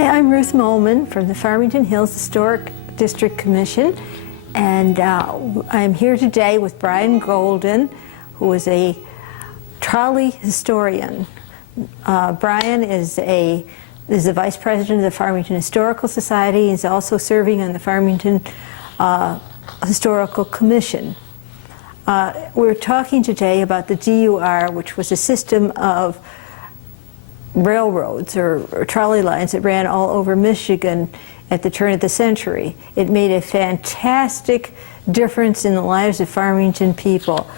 Hi, I'm Ruth Mohlman from the Farmington Hills Historic District Commission, and I'm here today with Brian Golden, who is a trolley historian. Brian is the Vice President of the Farmington Historical Society. He's also serving on the Farmington Historical Commission. We're talking today about the DUR, which was a system of railroads or trolley lines that ran all over Michigan at the turn of the century. It made a fantastic difference in the lives of Farmington people.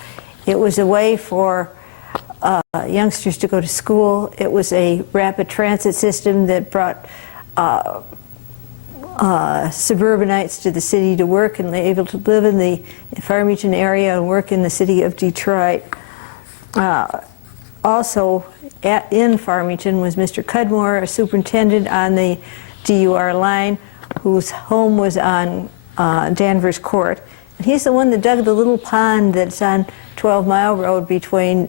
It was a way for youngsters to go to school. It was a rapid transit system that brought suburbanites to the city to work and able to live in the Farmington area and work in the city of Detroit. Also in Farmington was Mr. Cudmore, a superintendent on the DUR line, whose home was on Danvers Court. And he's the one that dug the little pond that's on 12 Mile Road between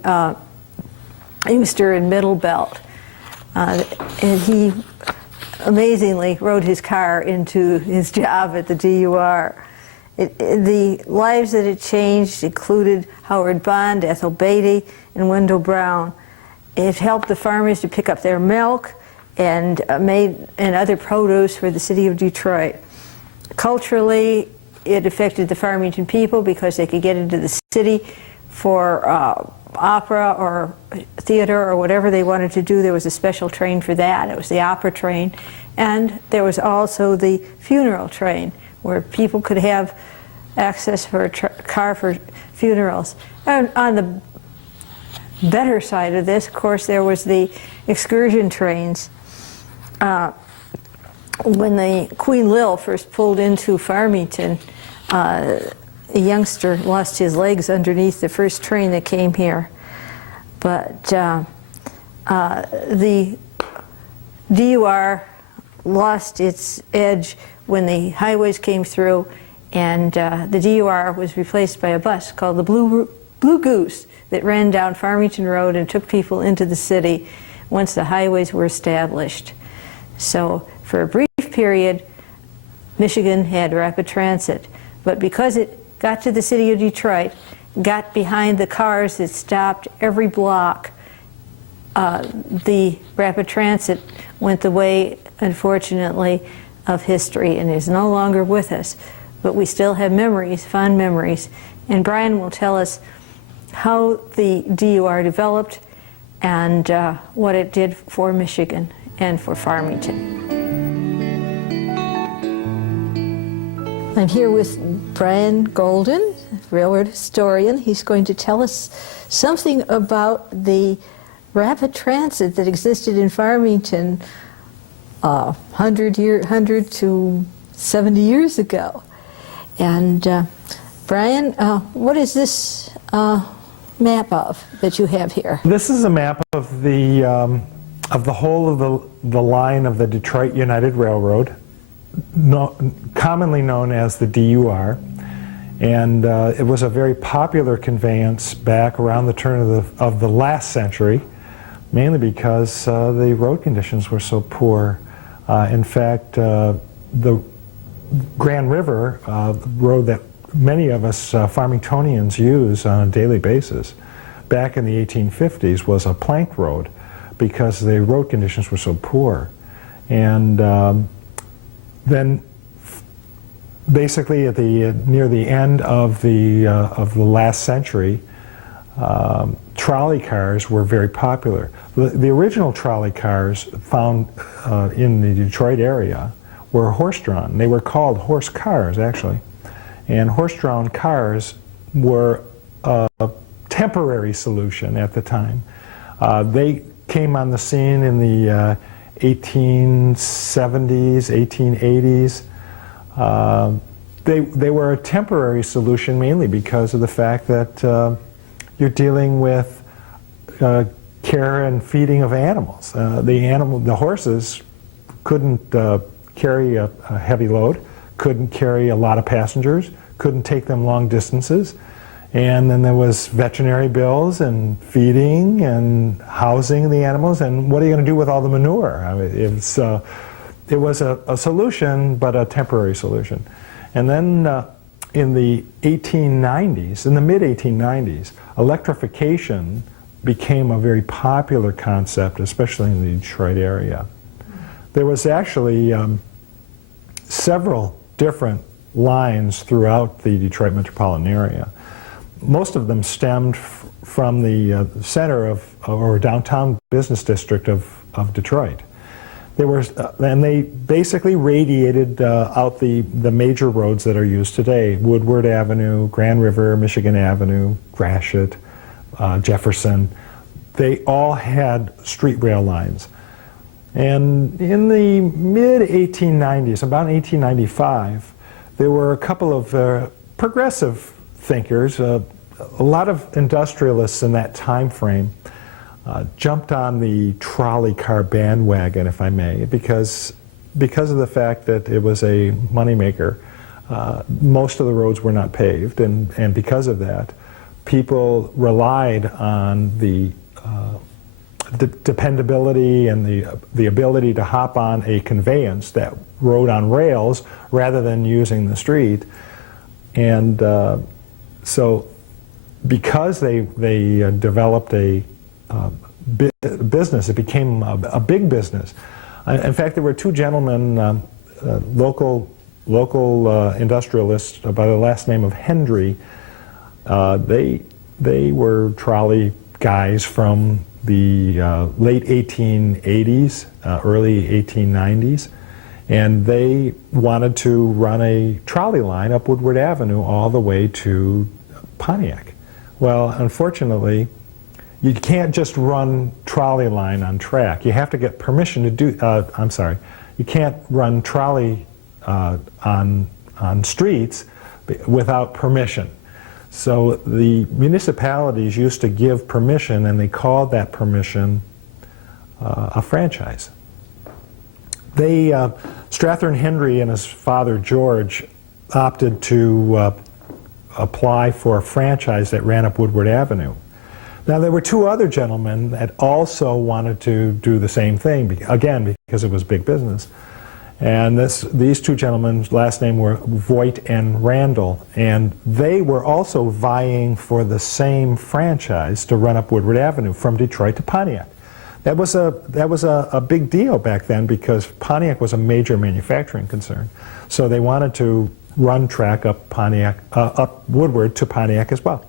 Inkster and Middle Belt. And he amazingly rode his car into his job at the DUR. The lives that it changed included Howard Bond, Ethel Beatty, and Wendell Brown. It helped the farmers to pick up their milk and other produce for the city of Detroit. Culturally, it affected the Farmington people because they could get into the city for opera or theater or whatever they wanted to do. There was a special train for that. It was the opera train. And there was also the funeral train, where people could have access for a car for funerals. And on the better side of this, of course, there was the excursion trains. When the Queen Lil first pulled into Farmington, a youngster lost his legs underneath the first train that came here. But the DUR lost its edge when the highways came through, and the DUR was replaced by a bus called the Blue Goose that ran down Farmington Road and took people into the city once the highways were established. So for a brief period, Michigan had rapid transit, but because it got to the city of Detroit, got behind the cars that stopped every block, the rapid transit went the way, unfortunately, of history and is no longer with us. But we still have memories, fond memories. And Brian will tell us how the DUR developed and what it did for Michigan and for Farmington. I'm here with Brian Golden, railroad historian. He's going to tell us something about the rapid transit that existed in Farmington 100 to 70 years ago. And Brian, what is this map of that you have here? This is a map of the whole of the line of the Detroit United Railroad, commonly known as the DUR. And it was a very popular conveyance back around the turn of the last century, mainly because the road conditions were so poor. In fact, the Grand River road that many of us Farmingtonians use on a daily basis back in the 1850s was a plank road because the road conditions were so poor. And then basically near the end of the last century, trolley cars were very popular. The original trolley cars found in the Detroit area were horse-drawn. They were called horse cars, actually. And horse-drawn cars were a temporary solution at the time. They came on the scene in the 1870s, 1880s. They were a temporary solution mainly because of the fact that you're dealing with care and feeding of animals. The horses couldn't carry a heavy load, couldn't carry a lot of passengers, couldn't take them long distances. And then there was veterinary bills and feeding and housing the animals, and what are you going to do with all the manure? I mean, it was a solution, but a temporary solution. And then in the 1890s, in the mid-1890s, electrification became a very popular concept, especially in the Detroit area. There was actually several different lines throughout the Detroit metropolitan area. Most of them stemmed from the center of, or downtown business district of Detroit. They were, and they basically radiated out the major roads that are used today: Woodward Avenue, Grand River, Michigan Avenue, Gratiot, Jefferson. They all had street rail lines. And in the mid-1890s, about 1895, there were a couple of progressive thinkers, a lot of industrialists in that time frame, jumped on the trolley car bandwagon, if I may, because of the fact that it was a moneymaker. Most of the roads were not paved, and because of that, people relied on the dependability and the ability to hop on a conveyance that rode on rails rather than using the street. And so because they developed a business, it became a big business. In fact, there were two gentlemen, local industrialists by the last name of Hendry. They were trolley guys from the late 1880s, early 1890s, and they wanted to run a trolley line up Woodward Avenue all the way to Pontiac. Well, unfortunately, you can't just run trolley line on track. You have to get permission to do, I'm sorry, you can't run trolley on streets without permission. So the municipalities used to give permission, and they called that permission a franchise. Strathern Henry and his father George opted to apply for a franchise that ran up Woodward Avenue. Now there were two other gentlemen that also wanted to do the same thing, again because it was big business. And these two gentlemen's last name were Voigt and Randall, and they were also vying for the same franchise to run up Woodward Avenue from Detroit to Pontiac. That was a big deal back then because Pontiac was a major manufacturing concern. So they wanted to run track up up Woodward to Pontiac as well.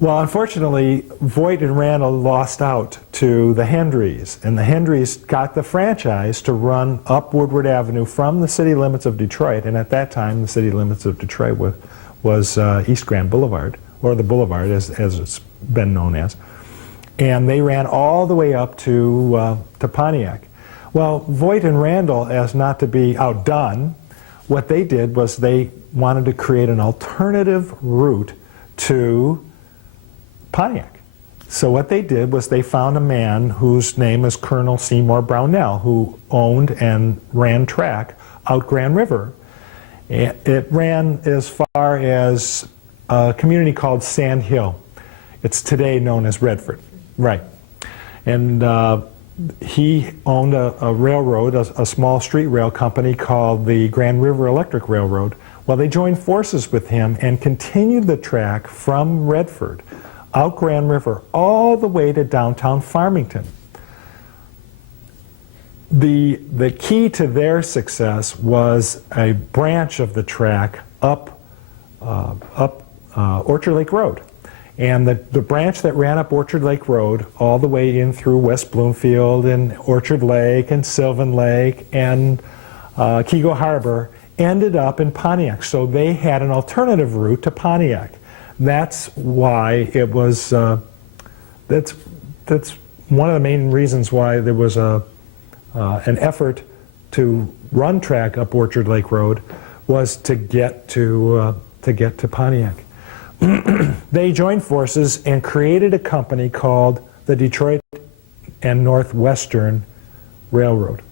Well, unfortunately, Voigt and Randall lost out to the Hendrys, and the Hendrys got the franchise to run up Woodward Avenue from the city limits of Detroit, and at that time the city limits of Detroit was East Grand Boulevard, or the Boulevard as it's been known as, and they ran all the way up to Pontiac. Well, Voigt and Randall, as not to be outdone, what they did was they wanted to create an alternative route to Pontiac. So what they did was they found a man whose name is Colonel Seymour Brownell, who owned and ran track out Grand River. It ran as far as a community called Sand Hill. It's today known as Redford. Right. And he owned a railroad, a small street rail company called the Grand River Electric Railroad. Well, they joined forces with him and continued the track from Redford out Grand River all the way to downtown Farmington. The key to their success was a branch of the track up Orchard Lake Road. And the branch that ran up Orchard Lake Road all the way in through West Bloomfield and Orchard Lake and Sylvan Lake and Keego Harbor ended up in Pontiac. So they had an alternative route to Pontiac. That's why it was, that's one of the main reasons why there was an effort to run track up Orchard Lake Road was to get to Pontiac. They joined forces and created a company called the Detroit and Northwestern Railroad.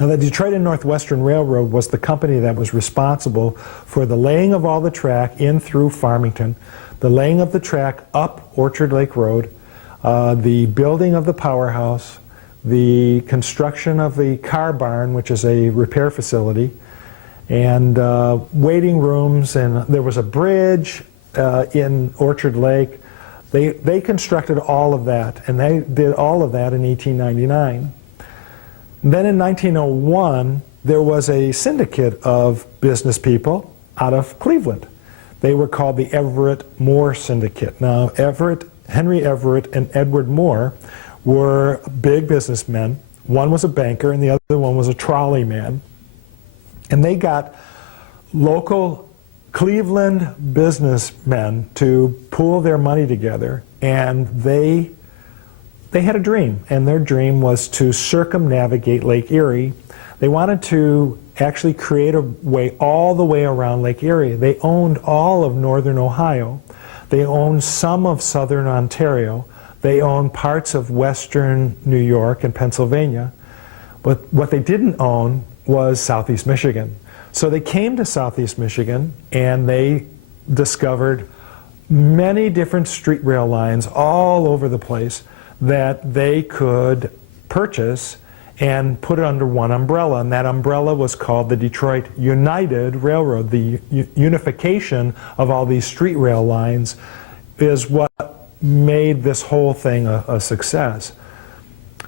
Now, the Detroit and Northwestern Railroad was the company that was responsible for the laying of all the track in through Farmington, the laying of the track up Orchard Lake Road, the building of the powerhouse, the construction of the car barn, which is a repair facility, and waiting rooms, and there was a bridge in Orchard Lake. They constructed all of that, and they did all of that in 1899. Then in 1901, there was a syndicate of business people out of Cleveland. They were called the Everett Moore Syndicate. Now, Henry Everett and Edward Moore were big businessmen. One was a banker and the other one was a trolley man. And they got local Cleveland businessmen to pool their money together, and they had a dream, and their dream was to circumnavigate Lake Erie. They wanted to actually create a way all the way around Lake Erie. They owned all of northern Ohio. They owned some of southern Ontario. They owned parts of western New York and Pennsylvania. But what they didn't own was southeast Michigan. So they came to southeast Michigan and they discovered many different street rail lines all over the place that they could purchase and put it under one umbrella. And that umbrella was called the Detroit United Railroad. The unification of all these street rail lines is what made this whole thing a success.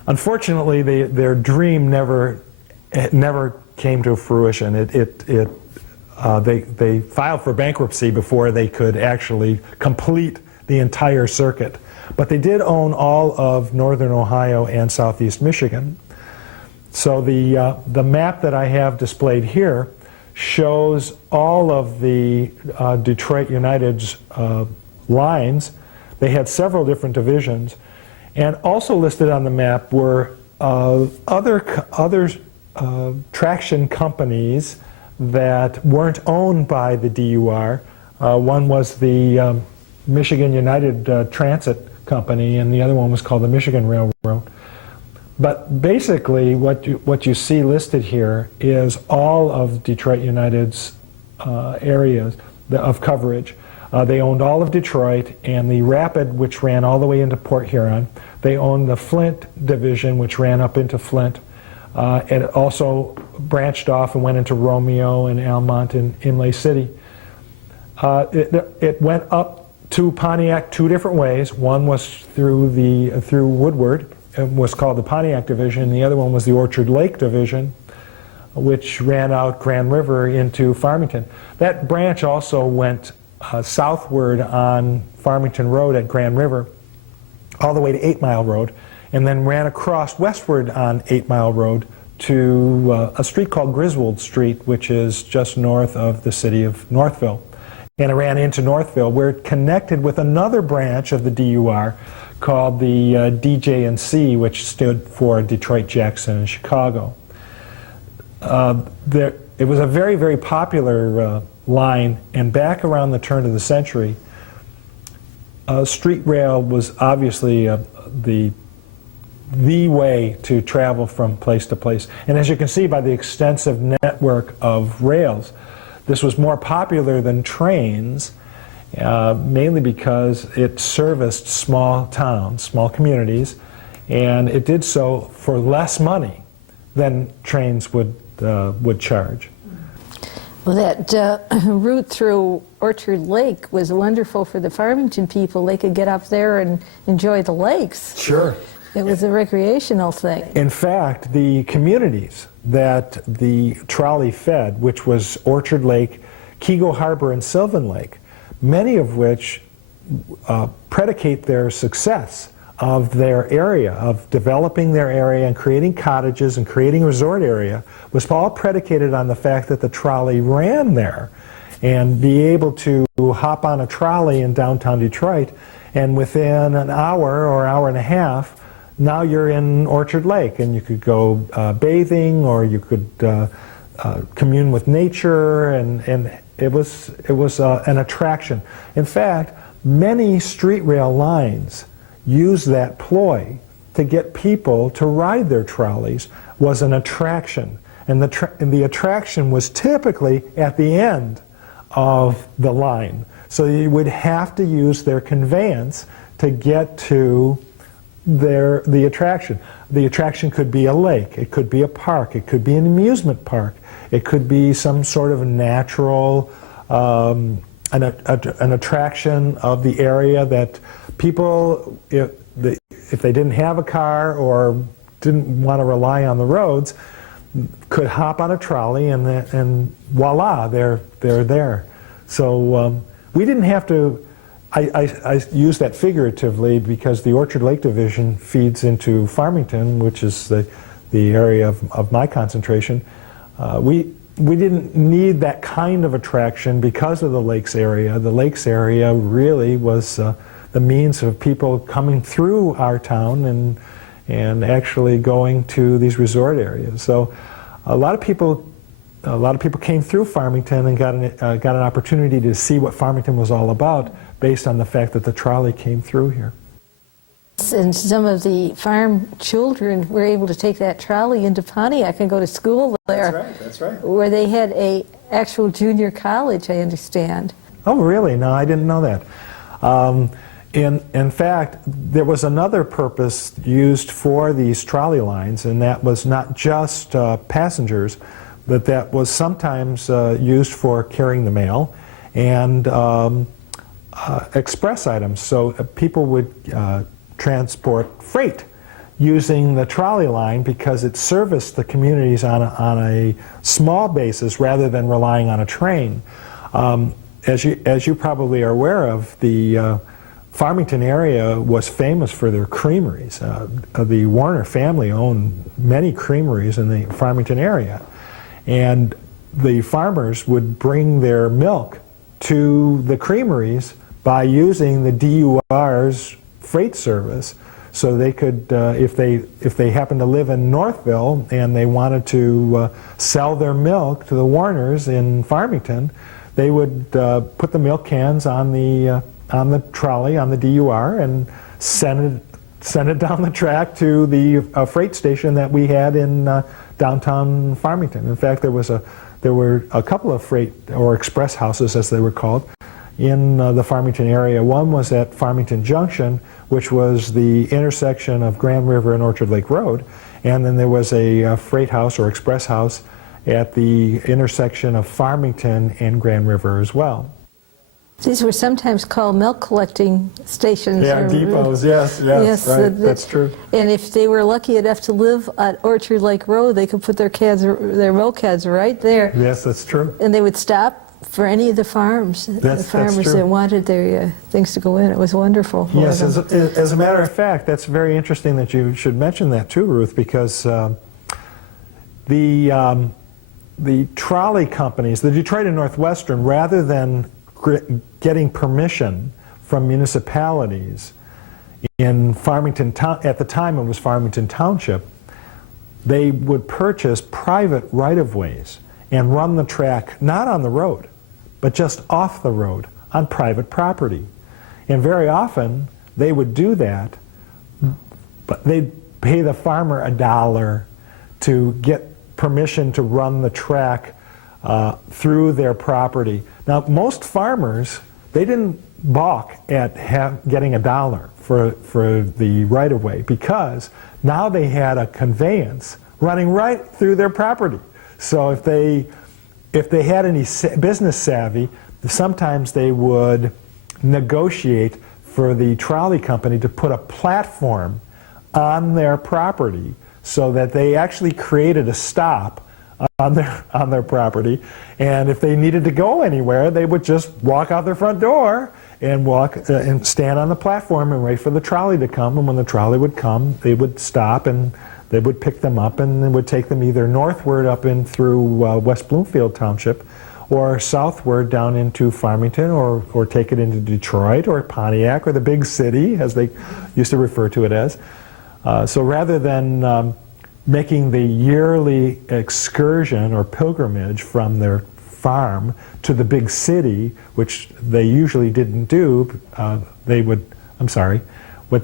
Unfortunately, their dream never came to fruition. They filed for bankruptcy before they could actually complete the entire circuit. But they did own all of northern Ohio and southeast Michigan. So the map that I have displayed here shows all of the Detroit United's lines. They had several different divisions. And also listed on the map were other traction companies that weren't owned by the DUR. One was the Michigan United Transit Company, and the other one was called the Michigan Railroad. But basically, what you see listed here is all of Detroit United's areas of coverage. They owned all of Detroit and the Rapid, which ran all the way into Port Huron. They owned the Flint Division, which ran up into Flint. And it also branched off and went into Romeo and Almont and Imlay City. It went up to Pontiac two different ways. One was through Woodward. It was called the Pontiac Division. The other one was the Orchard Lake Division, which ran out Grand River into Farmington. That branch also went southward on Farmington Road at Grand River, all the way to 8 Mile Road, and then ran across westward on 8 Mile Road to a street called Griswold Street, which is just north of the city of Northville. And it ran into Northville, where it connected with another branch of the DUR called the DJ&C, which stood for Detroit, Jackson, and Chicago. It was a very, very popular line, and back around the turn of the century, street rail was obviously the way to travel from place to place. And as you can see by the extensive network of rails, this was more popular than trains, mainly because it serviced small towns, small communities, and it did so for less money than trains would charge. Well, that route through Orchard Lake was wonderful for the Farmington people. They could get up there and enjoy the lakes. Sure. It was a recreational thing. In fact, the communities that the trolley fed, which was Orchard Lake, Keego Harbor, and Sylvan Lake, many of which predicate their success of their area, of developing their area and creating cottages and creating resort area, was all predicated on the fact that the trolley ran there. And be able to hop on a trolley in downtown Detroit, and within an hour or hour and a half, now you're in Orchard Lake, and you could go bathing, or you could commune with nature, and it was an attraction. In fact, many street rail lines use that ploy to get people to ride their trolleys. Was an attraction, and the attraction was typically at the end of the line. So you would have to use their conveyance to get to the attraction. The attraction could be a lake, it could be a park, it could be an amusement park, it could be some sort of natural an attraction of the area that people, if they didn't have a car or didn't want to rely on the roads, could hop on a trolley and voila, they're there. So we didn't have to. I use that figuratively because the Orchard Lake Division feeds into Farmington, which is the area of my concentration. We didn't need that kind of attraction because of the lakes area. The lakes area really was the means of people coming through our town and actually going to these resort areas. So a lot of people came through Farmington and got an opportunity to see what Farmington was all about based on the fact that the trolley came through here. And some of the farm children were able to take that trolley into Pontiac and go to school there. That's right. Where they had a actual junior college, I understand. Oh, really? No, I didn't know that. In fact, there was another purpose used for these trolley lines, and that was not just passengers, but that was sometimes used for carrying the mail and express items. So people would transport freight using the trolley line because it serviced the communities on a small basis rather than relying on a train. As you probably are aware of, the Farmington area was famous for their creameries. The Warner family owned many creameries in the Farmington area, and the farmers would bring their milk to the creameries by using the DUR's freight service. So they could, if they happened to live in Northville and they wanted to sell their milk to the Warners in Farmington, they would put the milk cans on the trolley, on the DUR, and send it down the track to the freight station that we had in downtown Farmington. In fact, there were a couple of freight or express houses, as they were called, in the Farmington area. One was at Farmington Junction, which was the intersection of Grand River and Orchard Lake Road, and then there was a freight house or express house at the intersection of Farmington and Grand River as well. These were sometimes called milk collecting stations. Yeah, depots, yes, right, that's true. And if they were lucky enough to live at Orchard Lake Road, they could put their milk cans right there. Yes, that's true. And they would stop for any of the farms, the farmers that wanted their things to go in. It was wonderful. Yes, as a matter of fact, that's very interesting that you should mention that too, Ruth, because the trolley companies, the Detroit and Northwestern, rather than getting permission from municipalities in Farmington, at the time it was Farmington Township, they would purchase private right-of-ways and run the track not on the road, but just off the road on private property. And very often they would do that, but they'd pay the farmer $1 to get permission to run the track through their property. Now, most farmers, they didn't balk at getting $1 for the right-of-way because now they had a conveyance running right through their property. So if they had any business savvy, sometimes they would negotiate for the trolley company to put a platform on their property so that they actually created a stop on their property, and if they needed to go anywhere, they would just walk out their front door and walk and stand on the platform and wait for the trolley to come. And when the trolley would come, they would stop and they would pick them up and they would take them either northward up in through West Bloomfield Township, or southward down into Farmington, or take it into Detroit or Pontiac or the big city, as they used to refer to it as. So rather than making the yearly excursion or pilgrimage from their farm to the big city, which they usually didn't do, what they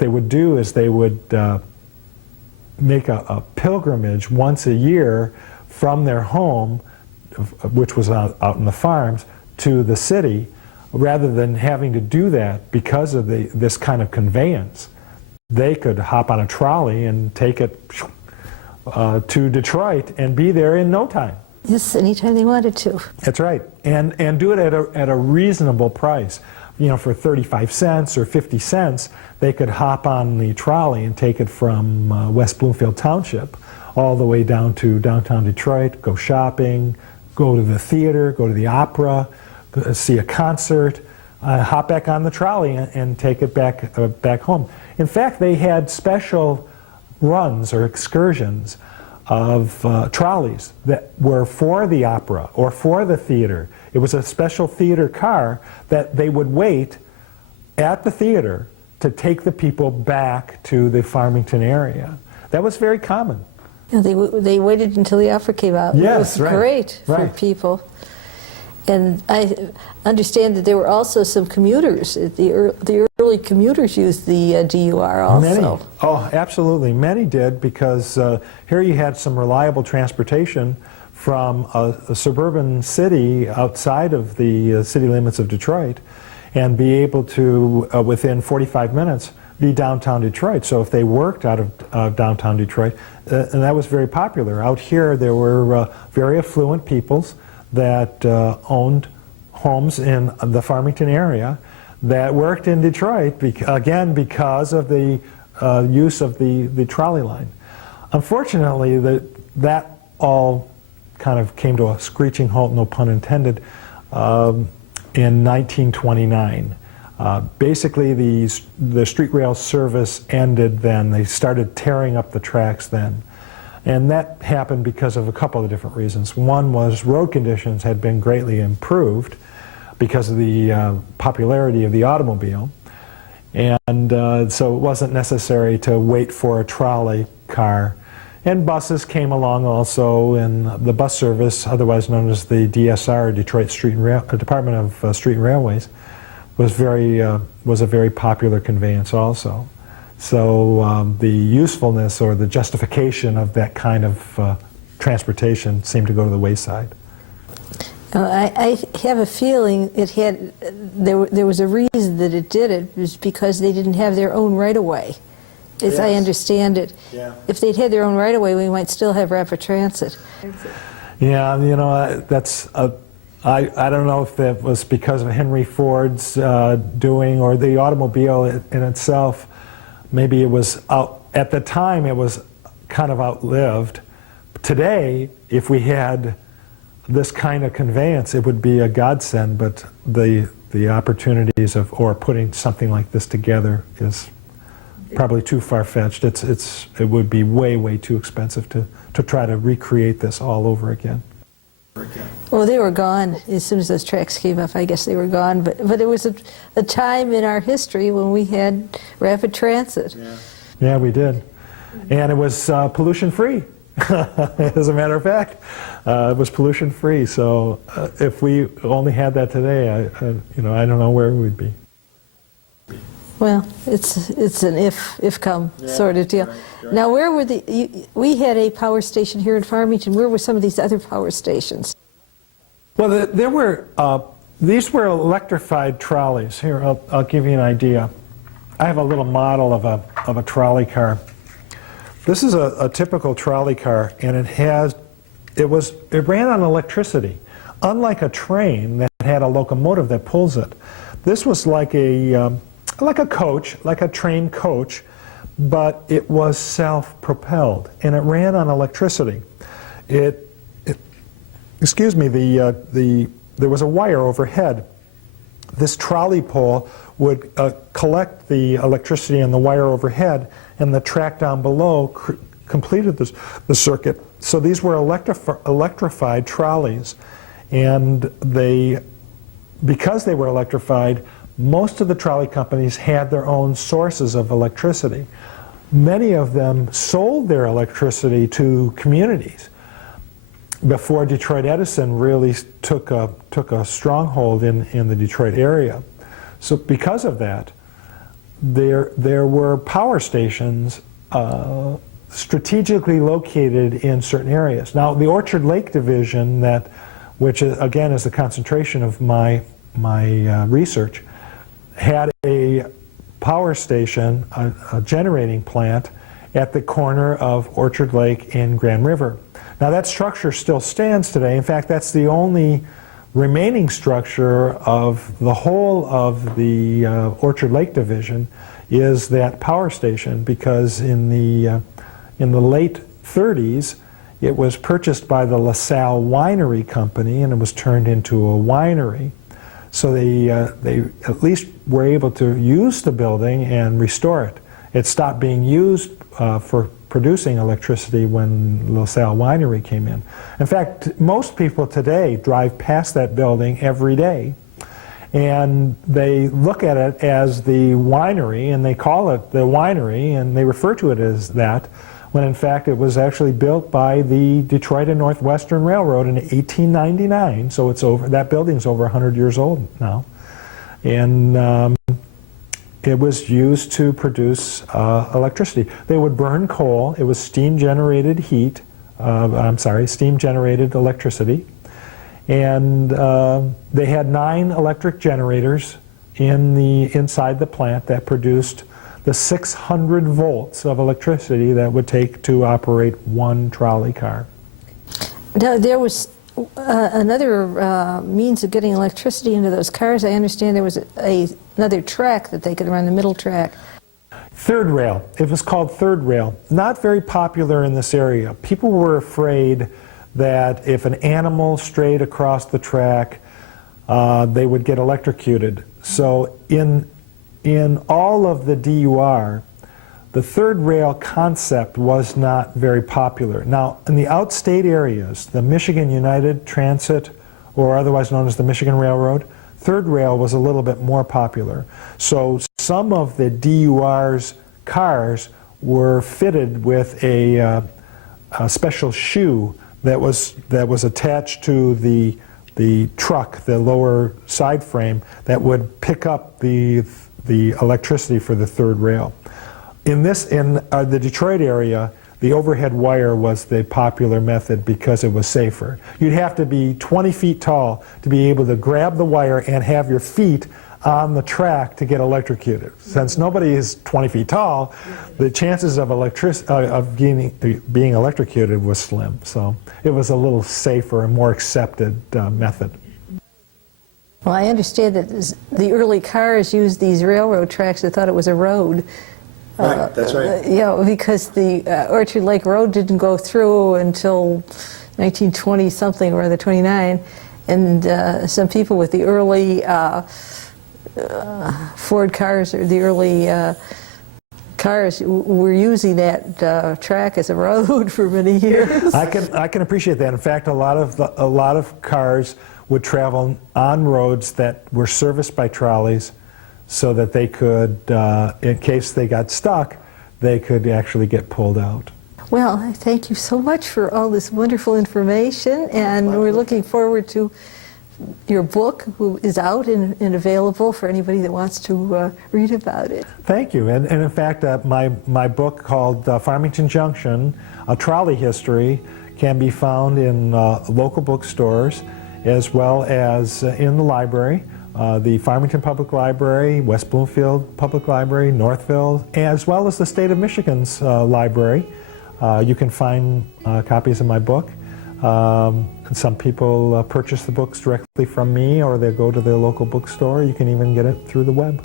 would do is they would make a pilgrimage once a year from their home, which was out in the farms, to the city, rather than having to do that because of this kind of conveyance. they could hop on a trolley and take it to Detroit and be there in no time. Yes, anytime they wanted to. That's right, and do it at a reasonable price. You know, for 35 cents or 50 cents, they could hop on the trolley and take it from West Bloomfield Township all the way down to downtown Detroit, go shopping, go to the theater, go to the opera, see a concert, hop back on the trolley and take it back home. In fact, they had special runs or excursions of trolleys that were for the opera or for the theater. It was a special theater car that they would wait at the theater to take the people back to the Farmington area. That was very common. Yeah, they waited until the opera came out. Yes, it was right, great for right. people. And I understand that there were also some commuters. The early commuters used the DUR also. Many. Oh, absolutely. Many did, because here you had some reliable transportation from a suburban city outside of the city limits of Detroit and be able to, within 45 minutes, be downtown Detroit. So if they worked out of downtown Detroit, and that was very popular. Out here there were very affluent peoples that owned homes in the Farmington area that worked in Detroit, again because of the use of the trolley line. Unfortunately, that all kind of came to a screeching halt, no pun intended, in 1929. Basically, the street rail service ended then. They started tearing up the tracks then. And that happened because of a couple of different reasons. One was road conditions had been greatly improved because of the popularity of the automobile. And so it wasn't necessary to wait for a trolley car. And buses came along also, and the bus service, otherwise known as the DSR, Detroit Department of Street and Railways, was a very popular conveyance also. So the usefulness or the justification of that kind of transportation seemed to go to the wayside. I have a feeling there was a reason that it did it. It was because they didn't have their own right-of-way, as I understand it. Yeah. If they'd had their own right-of-way, we might still have rapid transit. Yeah, you know, that's I don't know if that was because of Henry Ford's doing or the automobile in itself. Maybe it was at the time it was kind of outlived. Today, if we had this kind of conveyance, it would be a godsend, but the opportunities or putting something like this together is probably too far-fetched. It would be way too expensive to try to recreate this all over again. Well, they were gone as soon as those tracks came up. I guess they were gone, but it was a time in our history when we had rapid transit. Yeah, we did, and it was pollution-free. As a matter of fact, it was pollution-free. So if we only had that today, I don't know where we'd be. Well, it's an if come sort of deal. Right. Now, where were we had a power station here in Farmington. Where were some of these other power stations? Well, there were these were electrified trolleys. Here, I'll give you an idea. I have a little model of a trolley car. This is a typical trolley car, and it ran on electricity. Unlike a train that had a locomotive that pulls it, this was like a coach, like a train coach, but it was self-propelled, and it ran on electricity. Excuse me, there was a wire overhead. This trolley pole would collect the electricity on the wire overhead, and the track down below completed the circuit. So these were electrified trolleys, and because they were electrified, most of the trolley companies had their own sources of electricity. Many of them sold their electricity to communities before Detroit Edison really took a stronghold in the Detroit area. So because of that, there were power stations strategically located in certain areas. Now, the Orchard Lake Division, which again is the concentration of my research, had a power station, a generating plant, at the corner of Orchard Lake and Grand River. Now that structure still stands today. In fact, that's the only remaining structure of the whole of the Orchard Lake division is that power station, because in the late 30s it was purchased by the LaSalle Winery Company and it was turned into a winery. So they at least were able to use the building and restore it. It stopped being used for producing electricity when LaSalle Winery came in. In fact, most people today drive past that building every day, and they look at it as the winery, and they call it the winery, and they refer to it as that, when in fact it was actually built by the Detroit and Northwestern Railroad in 1899. So it's over. That building's over 100 years old now, and it was used to produce electricity. They would burn coal. It was steam-generated heat. Steam-generated electricity. And they had 9 electric generators inside the plant that produced the 600 volts of electricity that would take to operate one trolley car. Now, there was another means of getting electricity into those cars. I understand there was another track that they could run, the middle track. Third rail. It was called third rail. Not very popular in this area. People were afraid that if an animal strayed across the track, they would get electrocuted. So in all of the DUR, the third rail concept was not very popular. Now, in the outstate areas, the Michigan United Transit, or otherwise known as the Michigan Railroad, third rail was a little bit more popular. So some of the DUR's cars were fitted with a special shoe that was attached to the truck, the lower side frame, that would pick up the electricity for the third rail. In the Detroit area, the overhead wire was the popular method because it was safer. You'd have to be 20 feet tall to be able to grab the wire and have your feet on the track to get electrocuted. Since nobody is 20 feet tall, the chances of being electrocuted was slim. So it was a little safer and more accepted method. Well, I understand that the early cars used these railroad tracks. They thought it was a road. Right, that's right. Yeah, because the Orchard Lake Road didn't go through until 1920 something or other, 29, and some people with the early Ford cars or the early cars were using that track as a road for many years. I can appreciate that. In fact, a lot of cars would travel on roads that were serviced by trolleys, so that they could, in case they got stuck, they could actually get pulled out. Well, I thank you so much for all this wonderful information, and we're looking forward to your book, who is out and available for anybody that wants to read about it. Thank you. And in fact, my book called Farmington Junction, A Trolley History, can be found in local bookstores as well as in the library. The Farmington Public Library, West Bloomfield Public Library, Northville, as well as the state of Michigan's library. You can find copies of my book. Some people purchase the books directly from me, or they go to their local bookstore. You can even get it through the web.